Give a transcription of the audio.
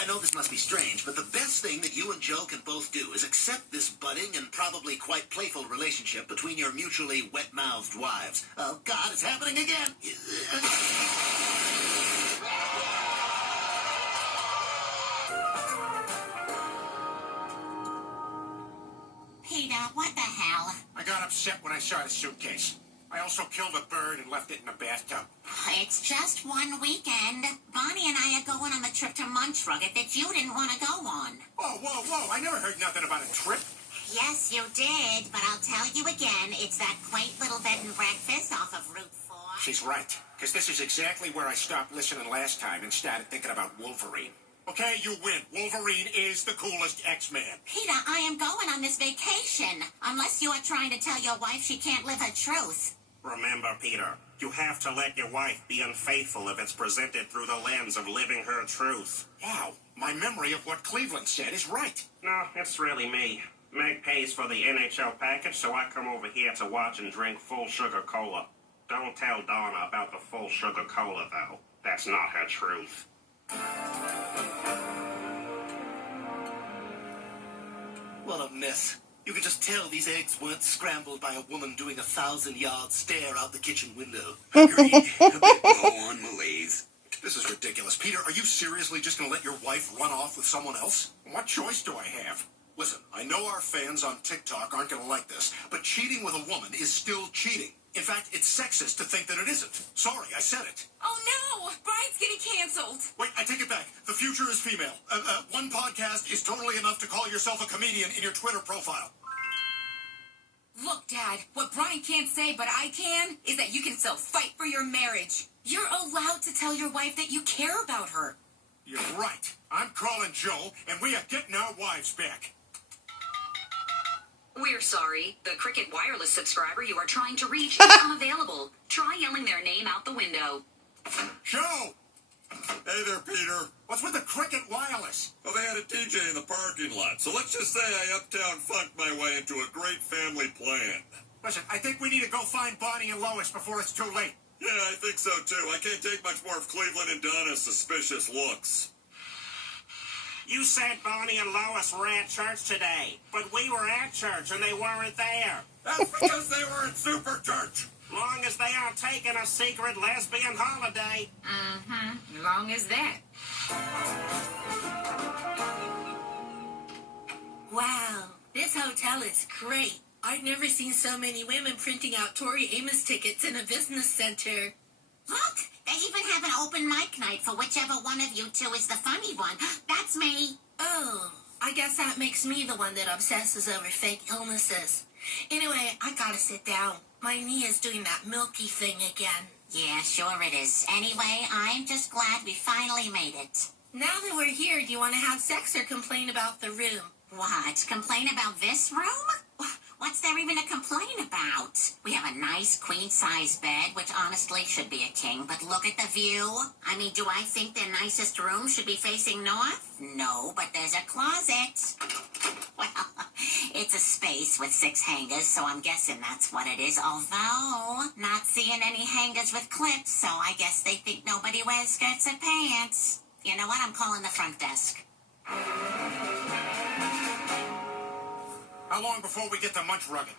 I know this must be strange, but the best thing that you and Joe can both do is accept this budding and probably quite playful relationship between your mutually wet-mouthed wives. Oh, God, it's happening again. Peter, what the hell? I got upset when I saw the suitcase. I also killed a bird and left it in the bathtub. It's just one weekend. Bonnie and I are going on the trip to Montrugget that you didn't want to go on. Whoa, whoa, whoa. I never heard nothing about a trip. Yes, you did, but I'll tell you again, it's that quaint little bed and breakfast off of Route 4. She's right, because this is exactly where I stopped listening last time and started thinking about Wolverine. Okay, you win. Wolverine is the coolest X-Man. Peter, I am going on this vacation. Unless you are trying to tell your wife she can't live her truth. Remember, Peter, you have to let your wife be unfaithful if it's presented through the lens of living her truth. Wow, my memory of what Cleveland said is right. No, it's really me. Meg pays for the NHL package, so I come over here to watch and drink full sugar cola. Don't tell Donna about the full sugar cola, though. That's not her truth. What a myth. You could just tell these eggs weren't scrambled by a woman doing a 1,000-yard stare out the kitchen window. Agreed. Go on, Malaise. This is ridiculous. Peter, are you seriously just going to let your wife run off with someone else? What choice do I have? Listen, I know our fans on TikTok aren't going to like this, but cheating with a woman is still cheating. In fact, it's sexist to think that it isn't. Sorry, I said it. Oh no! Brian's getting canceled. Wait, I take it back. The future is female. One podcast is totally enough to call yourself a comedian in your Twitter profile. Look, Dad, what Brian can't say, but I can, is that you can still fight for your marriage. You're allowed to tell your wife that you care about her. You're right. I'm calling Joe, and we are getting our wives back. We're sorry. The Cricket Wireless subscriber you are trying to reach is unavailable. Try yelling their name out the window. Joe! Hey there, Peter. What's with the Cricket Wireless? Well, they had a DJ in the parking lot, so let's just say I uptown funked my way into a great family plan. Listen, I think we need to go find Bonnie and Lois before it's too late. Yeah, I think so, too. I can't take much more of Cleveland and Donna's suspicious looks. You said Bonnie and Lois were at church today, but we were at church and they weren't there. That's because they were in Super Church. Long as they aren't taking a secret lesbian holiday. Long as that. Wow, this hotel is great. I've never seen so many women printing out Tori Amos tickets in a business center. Look, they even have an open mic night for whichever one of you two is the funny one. That's me. Oh, I guess that makes me the one that obsesses over fake illnesses. Anyway, I gotta sit down. My knee is doing that milky thing again. Yeah, sure it is. Anyway, I'm just glad we finally made it. Now that we're here, do you want to have sex or complain about the room? What? Complain about this room? What's there even to complain about? We have a nice queen-size bed, which honestly should be a king, but look at the view. I mean, do I think their nicest room should be facing north? No, but there's a closet. Well, it's a space with 6 hangers, so I'm guessing that's what it is, although not seeing any hangers with clips, so I guess they think nobody wears skirts or pants. You know what? I'm calling the front desk. How long before we get to Montrugget?